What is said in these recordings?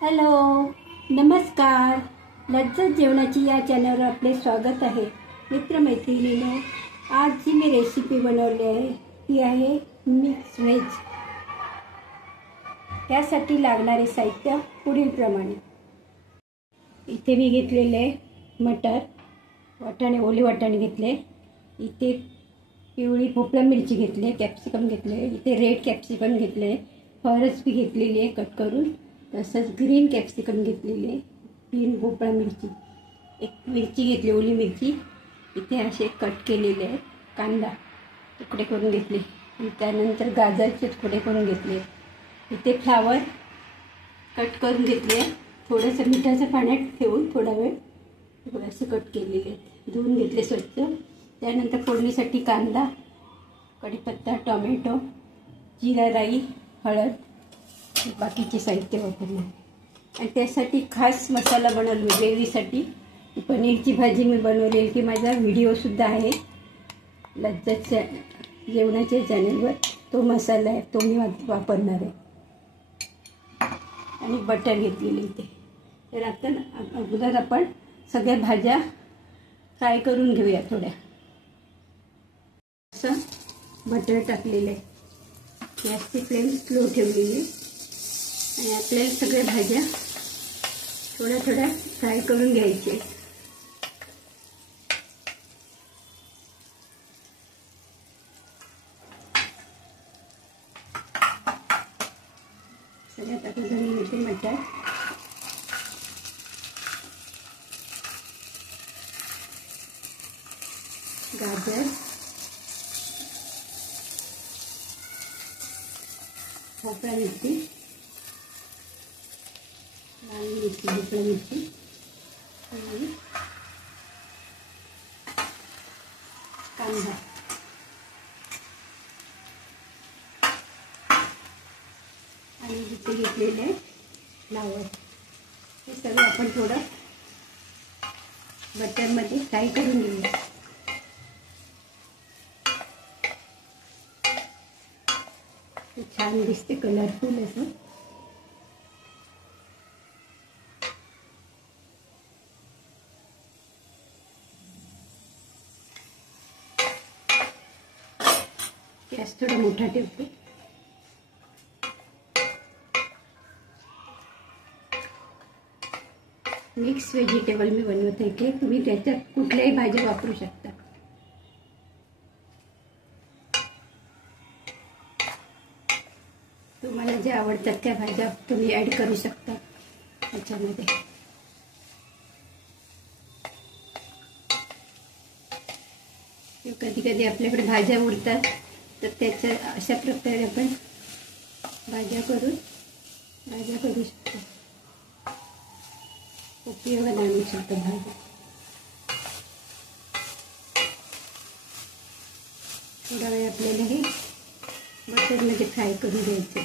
Hello, नमस्कार. लज्जत जेवणाची या चॅनलवर आपले स्वागत आहे. मित्रमैत्रिणींनो, आज जी मी रेसिपी बनवली आहे ती आहे मिक्स व्हेज. त्यासाठी लागणारे साहित्य पुढीलप्रमाणे. इथे मी घेतलेले मटर, वाटाणे, ओले वाटाणे घेतले. इथे पिवळी भोपळा मिरची घेतली, कॅप्सिकम घेतले. इथे रेड कॅप्सिकम घेतले, फरसबी बी घेतलेली आहे कट करून. तसंच ग्रीन कॅप्सिकम घेतलेली आहे, 3 भोपळा मिरची, एक मिरची घेतली ओली मिरची. इथे असे कट केलेले आहेत. कांदा तुकडे करून घेतले आणि त्यानंतर गाजरचे तुकडे करून घेतले. इथे फ्लावर कट करून घेतले, थोडंसं मिठाच्या पाण्यात ठेवून थोडा वेळ थोडंसं कट केलेले आहेत. धुवून घेतले स्वच्छ. त्यानंतर फोडणीसाठी कांदा, कढीपत्ता, टोमॅटो, जिरा राई, हळद, बाकीचे साहित्य वापरले. आणि त्यासाठी खास मसाला बनवला ग्रेव्हीसाठी. पनीरची भाजी मी बनवलेली, की माझा व्हिडिओसुद्धा आहे लज्जतच्या जेवणाच्या चॅनलवर. तो मसाला आहे, तो मी वापरणार आहे. आणि बटर घेतलेली इथे. तर आता अगोदर आपण सगळ्या भाज्या फ्राय करून घेऊया थोड्या. असं बटर टाकलेलं आहे. गॅसची फ्लेम स्लो ठेवलेली आहे आणि आपल्याला सगळ्या भाज्या थोड्या थोड्या फ्राय करून घ्यायचे. सगळ्यात अगोदर मी घेते मटर, गाजर, भोपळा मिरची, लाल मिरची, भोपळा मिरची आणि कांदा. आणि इथे घेतलेले फ्लावर. हे सगळं आपण थोडं बटरमध्ये फ्राय करून घेऊया. छान दिसते, कलरफुल असं. गॅस थोडा मोठा ठेवते. मिक्स व्हेजिटेबल मी बनवत आहे, की तुम्ही त्याच्यात कुठल्याही भाज्या वापरू शकता. तुम्हाला जे आवडतात त्या भाज्या तुम्ही ॲड करू शकता त्याच्यामध्ये. कधी कधी आपल्याकडे भाज्या उरतात, तर त्याच्या अशा प्रकारे आपण भाज्या करू शकतो. उपयोगात आणू शकतो भाज्या. थोडा वेळ आपल्याला हे बटरमध्ये फ्राय करून घ्यायचे.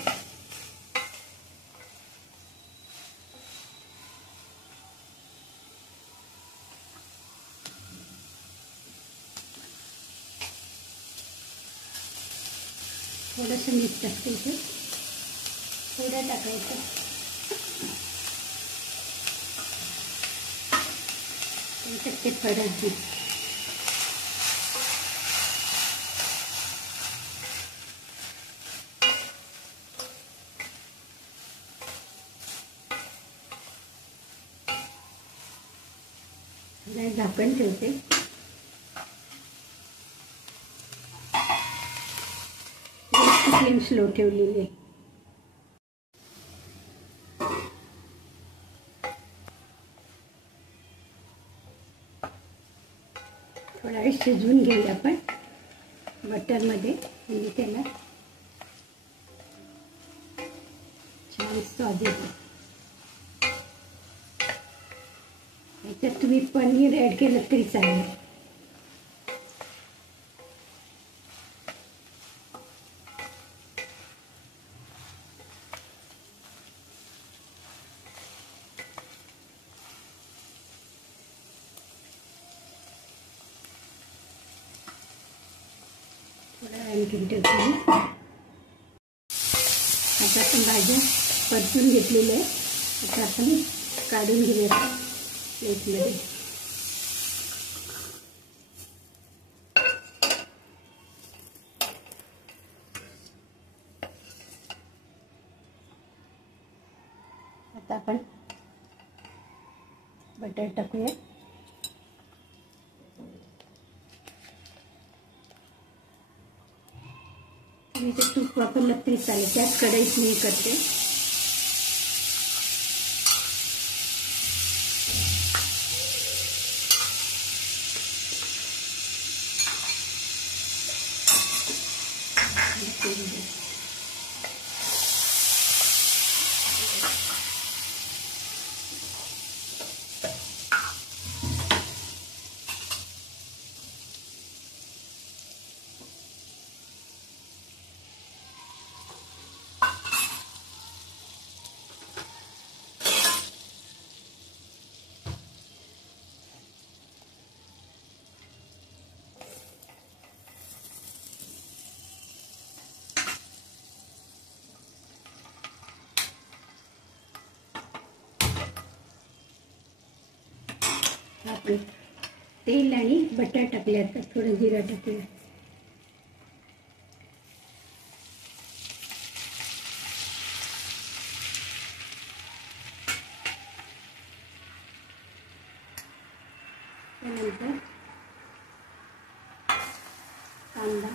थोडंसं मीठ टाकायचं, थोडं टाकायचं. ते फरसबी, झाकण ठेवते. फ्लेम स्लो ठेवलेली आहे. थोडा वेळ शिजवून घेऊया आपण बटरमध्ये. म्हणजे त्याला छान स्वाद येतो. याच्यात तुम्ही पनीर ॲड केलं तरी चालेल. थोडा आणखीन ठेवते. आता आपण भाज्या परतून घेतलेल्या आहे. आता आपण काढून घेऊया प्लेटमध्ये. आता आपण बटर टाकूया. मी ते तूप वापरलं तरी चालेल, त्याच कढईत मी करते. आपण तेल आणि बटर टाकले. आता थोडं जिरं टाकूया. त्यानंतर कांदा,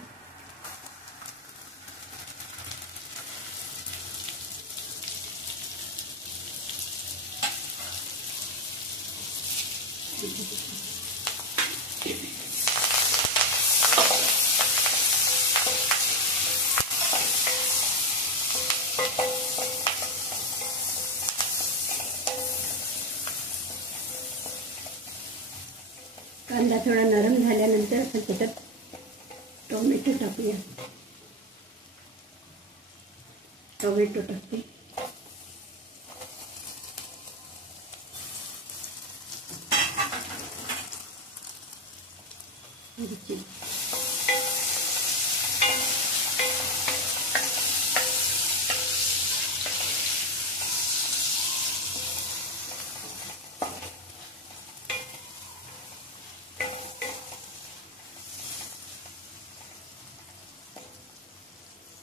कांदा थोडा नरम झाल्यानंतर आपण त्याच्यात टोमॅटो टाकूया. टोमॅटो टाकते. मिरची,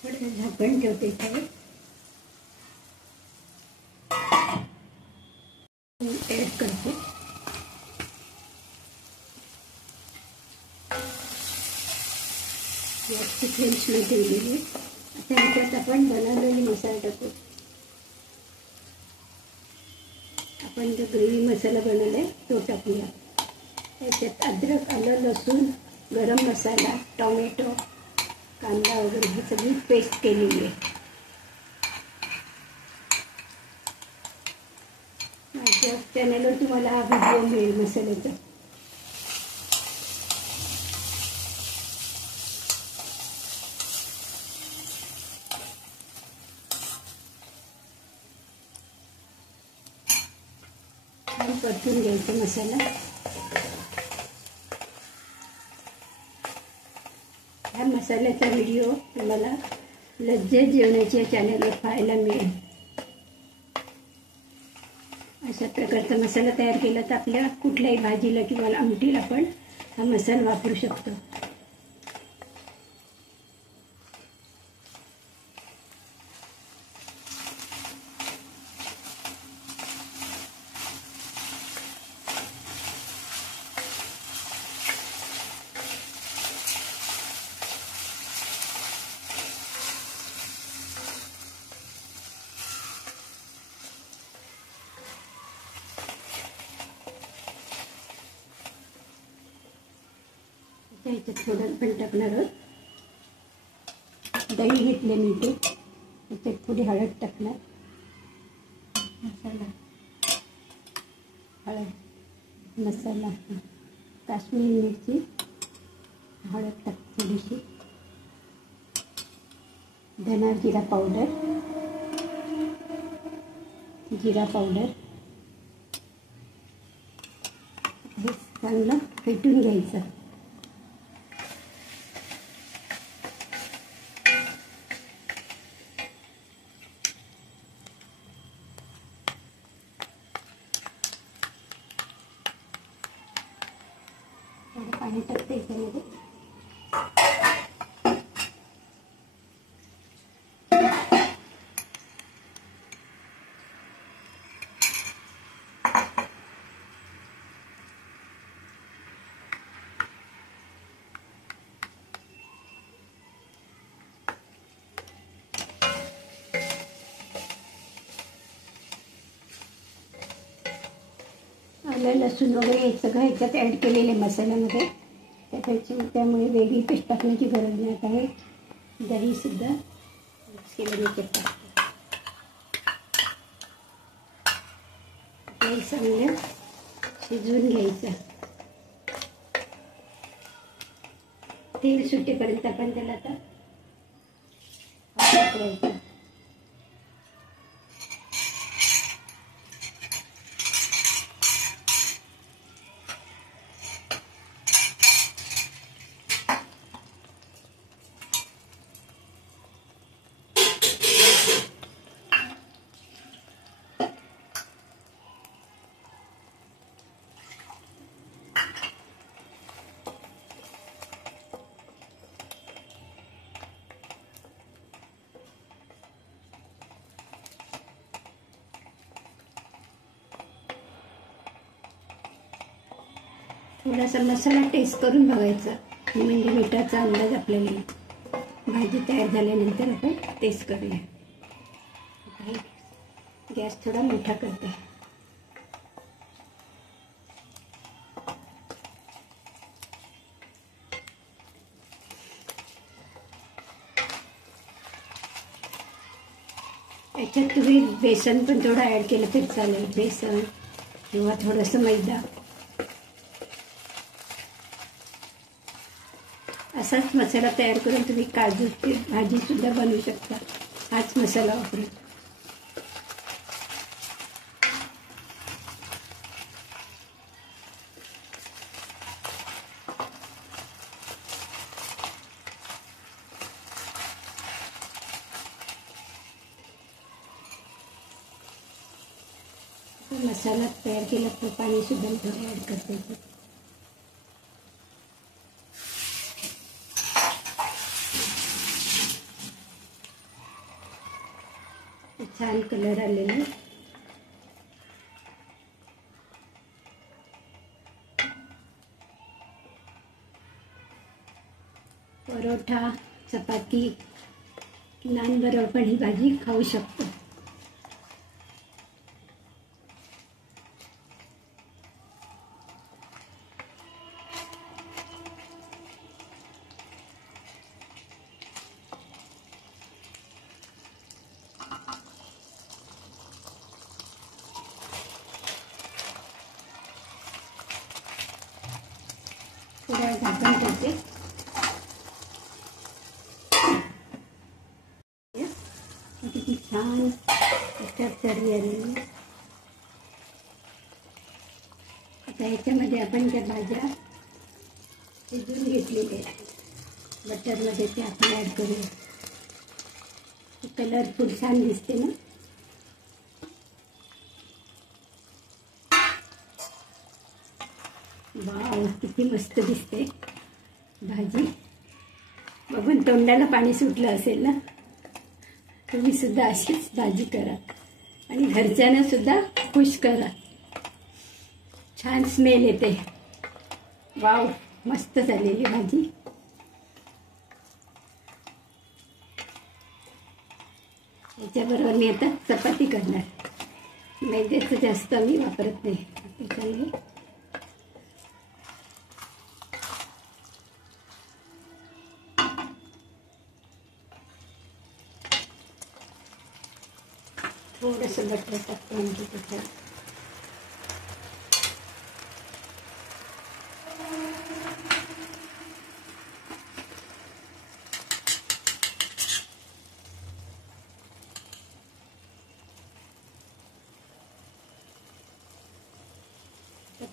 थोडं झाकण ठेवते. त्यावर ॲड करते. गॅसची फ्लेम स्लो ठेवलेली. आता ह्याच्यात आपण बनवलेले मसाला टाकू. आपण जो ग्रेव्ही मसाला बनवला आहे तो टाकूया. त्याच्यात अद्रक, आलं, लसूण, गरम मसाला, टोमॅटो, कांदा वगैरे ही सगळी पेस्ट केलेली आहे. माझ्या चॅनलवर तुम्हाला हा व्हिडिओ मिळेल मसाल्याचा. छान परतून घ्यायचा मसाला. ह्या मसाल्याचा व्हिडिओ तुम्हाला लज्जत जेवणाच्या चॅनलवर पाहायला मिळेल. अशा प्रकारचा मसाला तयार केला तर आपल्या कुठल्याही भाजीला किंवा आमटीला आपण हा मसाला वापरू शकतो. त्याच्यात थोडं पण टाकणार आहोत. दही घेतले मी ते. त्याच्यात थोडी हळद टाकणार. मसाला, हळद, मसाला, काश्मीरी मिरची, हळद टाक थोडीशी, धना जिरा पावडर, जिरा पावडर. हे चांगलं फेटून घ्यायचं. पाणी टाकते याच्यामध्ये. आलं लसूण वगैरे हे सगळं ह्याच्यात ॲड केलेले मसाल्यामध्ये, त्यामुळे वेगळी पेस्ट टाकण्याची गरज नाही. आता हे दहीसुद्धा मिक्स केलं याच्यात टाकते. हे चांगलं शिजवून घ्यायचं. तेल सुटेपर्यंत आपण त्याला आता करायचं. थोडासा मसाला टेस्ट करून बघायचा, म्हणजे मिठाचा अंदाज आपल्याला येईल. भाजी तयार झाल्यानंतर आपण टेस्ट करूया. गॅस थोडा मोठा करते. याच्यात तुम्ही बेसन पण थोडं ॲड केलं तरी चालेल. बेसन किंवा थोडंसं मैदा. असाच मसाला तयार करून तुम्ही काजूची भाजीसुद्धा बनवू शकता हाच मसाला वापरून. मसाला तयार केला तर पाणीसुद्धा थोडं ॲड करते. छान कलर आलेला. परोठा, चपाती, नान बरोबर पण ही भाजी खाऊ शकतो. थोड्या झाकण ठेवते. किती छान तर्री आलेली. आता याच्यामध्ये आपण त्या भाज्या शिजवून घेतलेल्या बटरमध्ये ते आपण ॲड करूया. कलरफुल छान दिसते ना. वाव, किती मस्त दिसते भाजी. बघून तोंडाला पाणी सुटलं असेल ना. तुम्ही सुद्धा अशीच भाजी करा आणि घरच्यांना सुद्धा खुश करा. छान स्मेल येते. वाव, मस्त झालेली भाजी. याच्याबरोबर मी आता चपाती करणार. मैद्याचं जास्त मी वापरत नाही त्याच्यामुळे. थोडंसं बटर टाकतो म्हणजे त्याच्यात.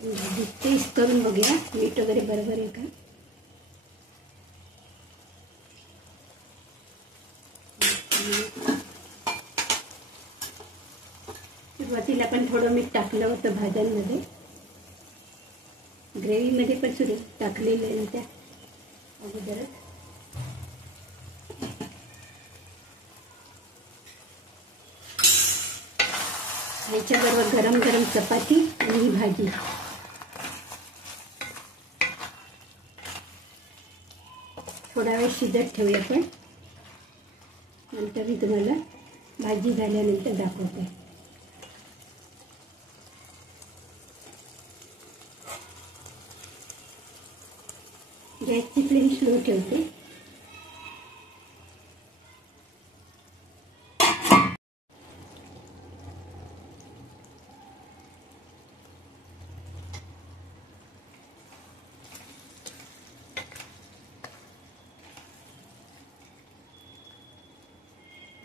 भाजी टेस्ट करून बघूया मीठ वगैरे बरोबर आहे का. सुरुवातीला पण थोडं मीठ टाकलं होतं भाज्यांमध्ये. ग्रेव्हीमध्ये पण सुरू टाकलेलं आहे त्या अगोदरच. याच्याबरोबर गरम गरम चपाती आणि ही भाजी. थोडा वेळ शिजत ठेवूया आपण. नंतर मी तुम्हाला भाजी झाल्यानंतर दाखवते. गॅसची फ्लेम स्लो ठेवते.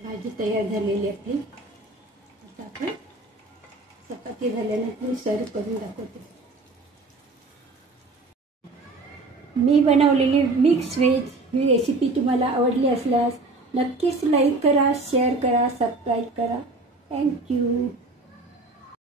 भाजी तयार झालेली आपली. आता आपण चपाती झाल्यानंतर सर्व करून दाखवते. मी बनवलेली मिक्स व्हेज ही रेसिपी तुम्हाला आवडली असल्यास नक्कीच लाईक करा, शेअर करा, सबस्क्राईब करा. थँक्यू.